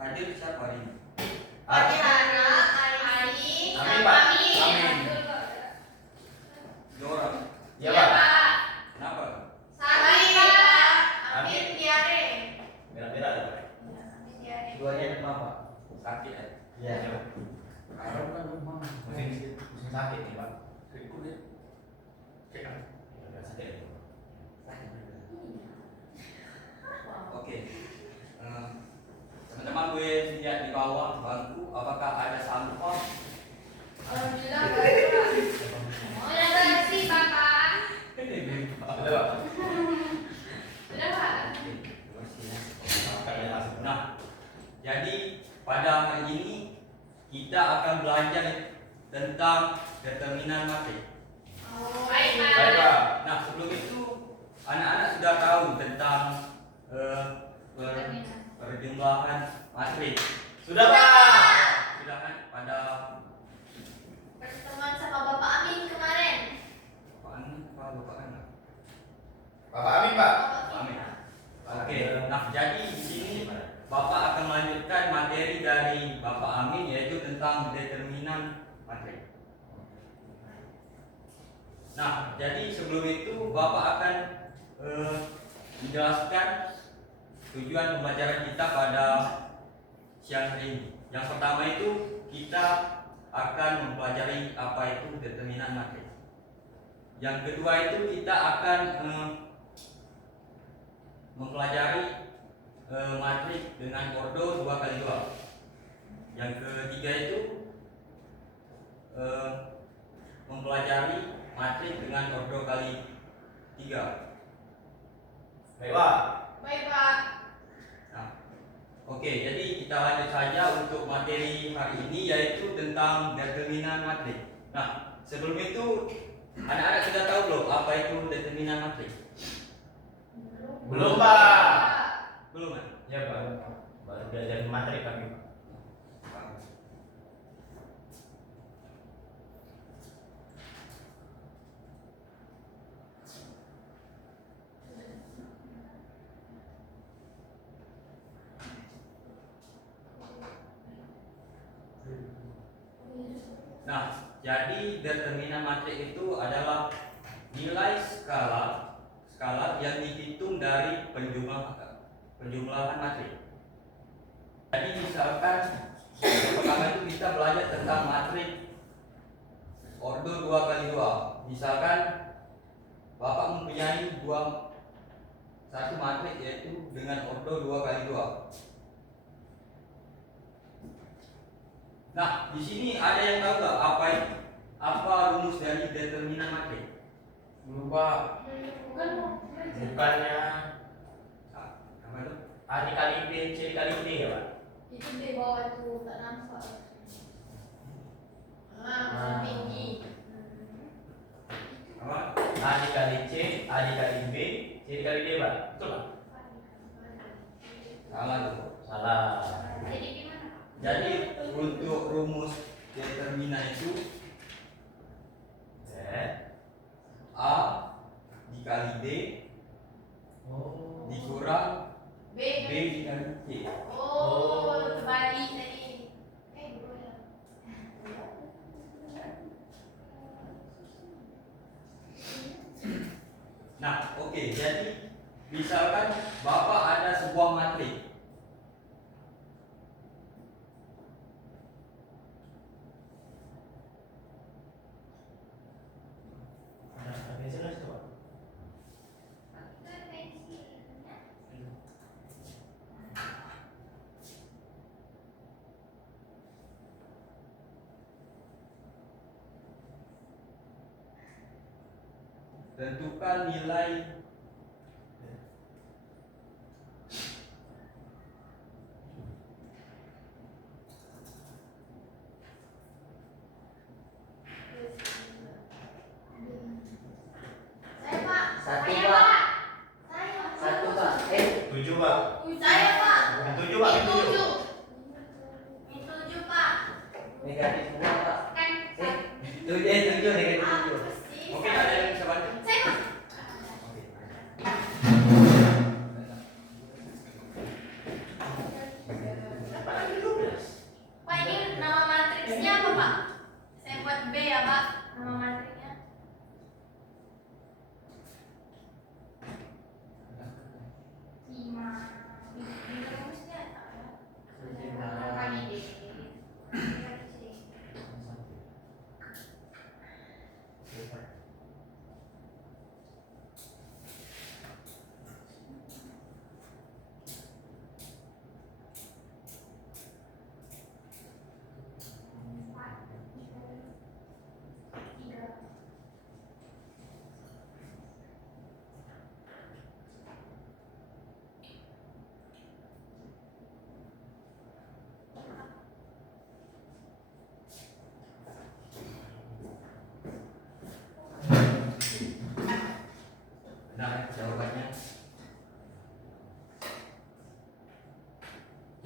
hadir siapa hari ini? Pagi Hana, Aini, Amin, Pak. Amin. Dua orang. Iya, Pak. Kenapa? Sakit, Pak. Amin. Diare. Merah-merah ya, Pak. Diare. Duanya demam, Pak. Sakit ya? Iya. Kalau kan demam. Musim sakit nih, Pak. Ikut ya. Cek kan? Nggak sakit ya, Pak. Oke. Teman-teman gue lihat di bawah bangku, apakah ada sampah? Alhamdulillah, baik, Pak. Udah bersih, Bapak. Sudah, Pak. Udah, Pak. Pakai langsung. Nah, jadi pada hari ini kita akan belajar tentang determinan matrik. Oh, baik, Pak. Baik, Pak. Nah, sebelum itu anak-anak sudah tahu tentang perjumlahan matrik. Sudah, Pak. Sudah kan pada Pertemuan sama Bapak Amin kemarin. Bapak anak. Bapak Amin, Pak. Bapak Amin. Amin. Oke, nah jadi di sini Bapak akan melanjutkan materi dari Bapak Amin yaitu tentang determinan matrik. Nah, jadi sebelum itu Bapak akan menjelaskan tujuan pembelajaran kita pada siang hari ini. Yang pertama itu kita akan mempelajari apa itu determinan matrik. Yang kedua itu kita akan mempelajari matrik dengan ordo 2x2. Yang ketiga itu mempelajari matrik dengan ordo kali 3. Baik, Pak. Baik, Pak. Nah, oke, jadi kita lanjut saja untuk materi hari ini yaitu tentang determinan matrik. Nah, sebelum itu anak-anak sudah tahu belum apa itu determinan matrik? Belum, Pak. Belum kan? Ya, Pak. Baru belajar materi kami, Pak. Nah, jadi determinan matrik itu adalah nilai skala yang dihitung dari penjumlahan matrik. Jadi misalkan pertama itu kita belajar tentang matrik ordo 2x2. Misalkan Bapak mempunyai satu matrik yaitu dengan ordo 2x2. Nah, di sini ada yang tahu nggak apa rumus dari determinan matrik? Belum, Pak. Bukannya Apa itu? A dikali B, C dikali D ya, Pak? Itu di bawah itu tak nampak. Tinggi. Apa? A dikali C, A dikali B, C dikali D, Pak? Betul, Pak? Salah tuh. Salah. Jadi gimana? Jadi untuk rumus determinan itu Z. A dikali D Oh. dikurang B. B dikali C. Oh, terbalik tadi. Bro ya. Nah, oke. Jadi misalkan Bapak ada sebuah matrik. Ada pensil itu, Pak? Tentukan nilai Saya, Pak. Satu, Saya, Pak. Pak. Saya. Satu, Pak. 7, Pak. Saya, Pak. 7, Pak. 7. Ini 7, Pak. Negatif semua, Pak. Kan. 7 negatif 7. Oke, ada yang bisa bantu? Saya, Pak. Oke.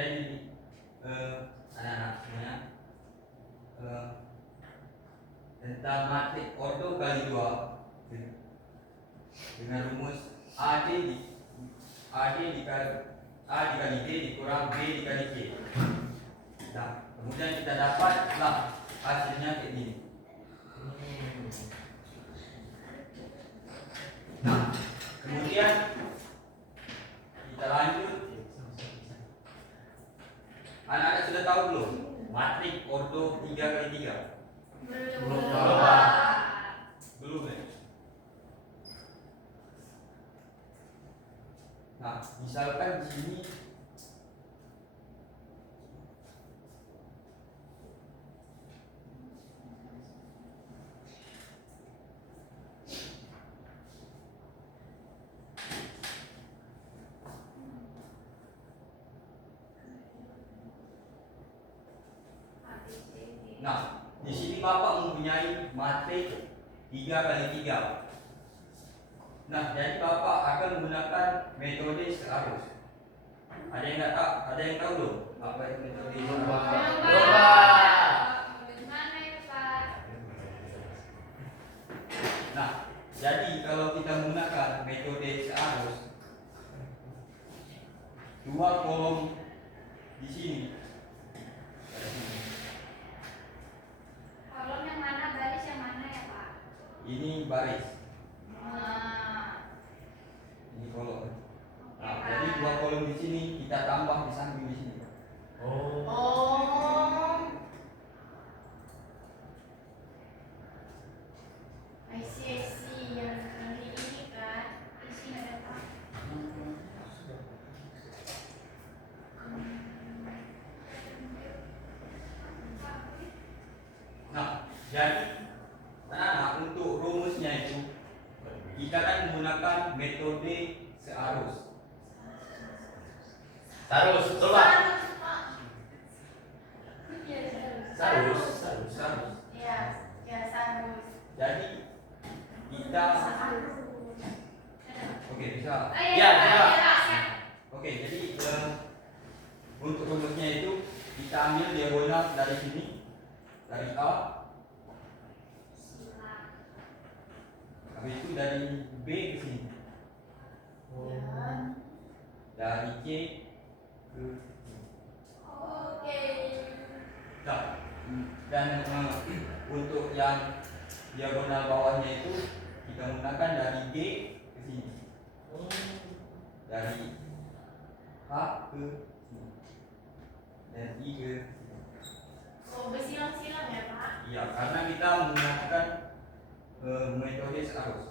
Jadi anak-anak semuanya tentang matrik ordo kali 2 dengan rumus AD dikali D dikurang B dikali C. Nah, kemudian kita dapatlah hasilnya kayak gini. Nah, kemudian kita lanjut. Anak-anak sudah tahu belum matrik ordo 3 kali 3? Belum. Belum ya? Nah, misalkan di sini nah, di sini Bapak mempunyai matrik 3 kali 3. Nah, jadi Bapak akan menggunakan metode searus. Ada yang nggak tahu? Ada yang tahu belum apa itu metode searus? Gimana ya, Pak? Nah, jadi kalau kita menggunakan metode searus, 2 kolom di sini. Kolom yang mana, baris yang mana ya, Pak? Ini baris, Nah, ini kolom. oke, Nah, Pak. jadi 2 kolom di sini kita tambah di samping di sini. Oh. I see. Yang ini kan, isi ada apa? Nah, jadi untuk rumusnya itu kita akan menggunakan metode searus. Sarus, coba. Sarus. Searus. Ya, sarus. Jadi kita oke bisa. Ya, Oke, jadi untuk rumusnya itu kita ambil diagonal dari sini, dari A, habis itu dari B ke sini, dari C ke sini. Oke. Nah, dan untuk yang diagonal bawahnya itu kita menggunakan dari G ke sini, dari H ke sini, dan I ke sini. Oh, bersilang-silang ya, Pak? Iya, karena kita menggunakan metode searus.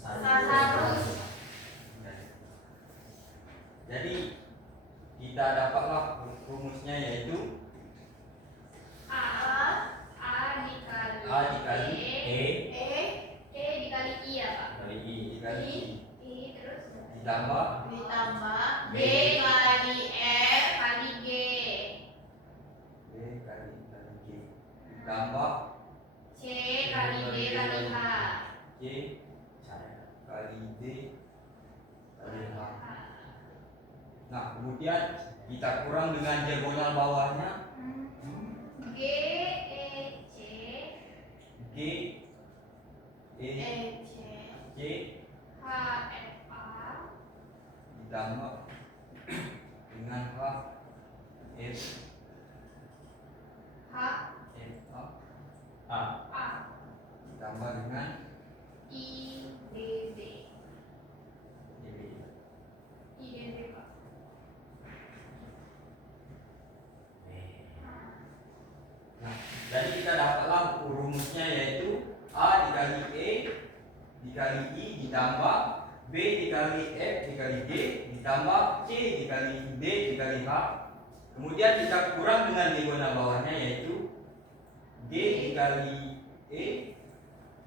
Sarus. Jadi kita dapatlah rumusnya yaitu A dikali E dikali I ya, Pak? dari I dikali I I terus ditambah B kali F kali G. B kali G ditambah C kali D kali H. C kali D kali H. Nah, kemudian kita kurang dengan diagonal bawahnya G E C G E C C H F A ditambah dengan H F H F A A ditambah dengan I D D DB. I D D, Pak. Nah, jadi kita dapatlah rumusnya yaitu A dikali E dikali I ditambah B dikali F dikali G ditambah C dikali D dikali H. Kemudian kita kurang dengan diagonal bawahnya yaitu D dikali E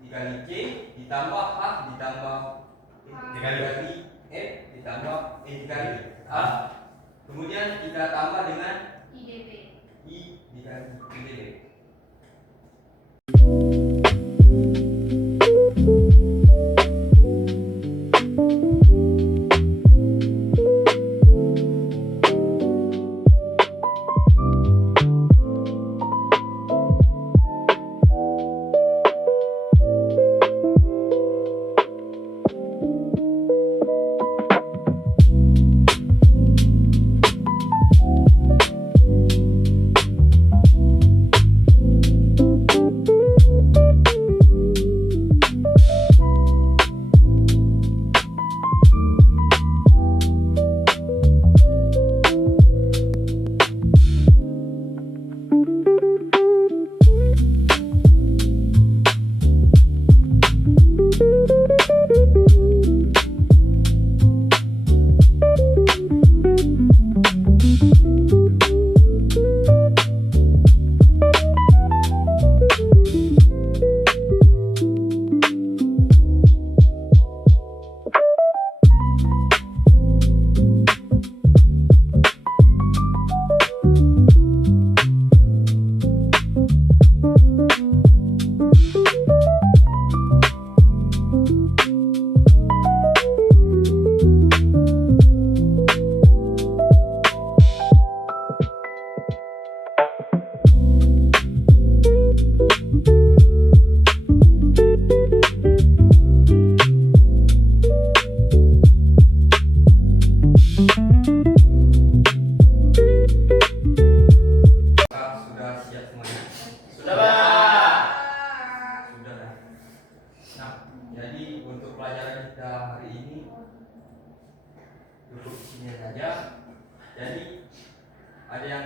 dikali C ditambah H ditambah dikali F ditambah E dikali H. Kemudian kita tambah dengan IDB. I dikali IDB.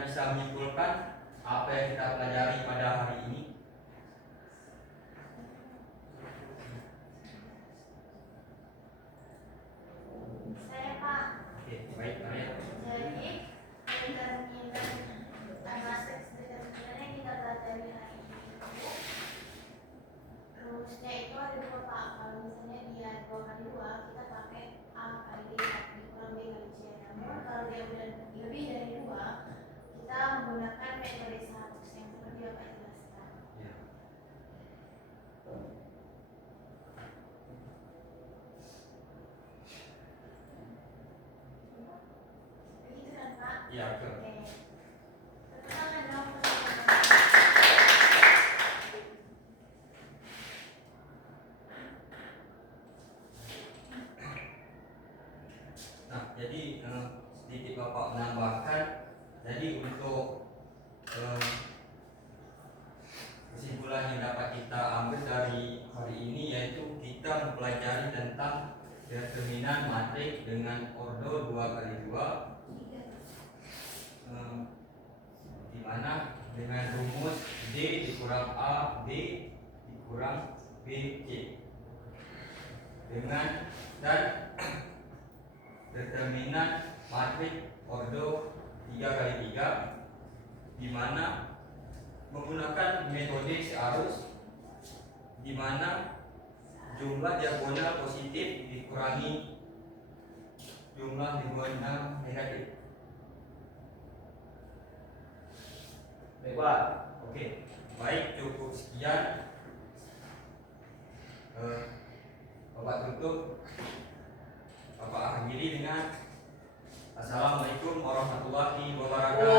bisa menyimpulkan apa yang kita pelajari pada hari ini? Saya Pak. Oke, baik Maria. Jadi determinan determinan yang kita pelajari hari ini itu rumusnya itu ada dua Pak. Kalau misalnya dia 2 kali 2 kita pakai A kali D kurang B kali C. Namun kalau dia udah lebih dari 2 kita menggunakan metode seharusnya yang seperti Bapak jelaskan. Ya. Begitu kan Pak? Ya, betul. Oke. Perkenalkan dong. Nah, jadi sedikit Bapak menambahkan. Jadi untuk kesimpulan yang dapat kita ambil dari hari ini yaitu kita mempelajari tentang determinan matrik dengan ordo 2 kali 2, di mana dengan rumus D dikurang A B dikurang B C dengan dan determinan matrik ordo 3 kali 3 di mana menggunakan metode searus di mana jumlah diagonal positif dikurangi jumlah diagonal negatif. Baik Pak. Oke, baik cukup sekian. Bapak tutup. Bapak akhiri dengan Assalamualaikum warahmatullahi wabarakatuh.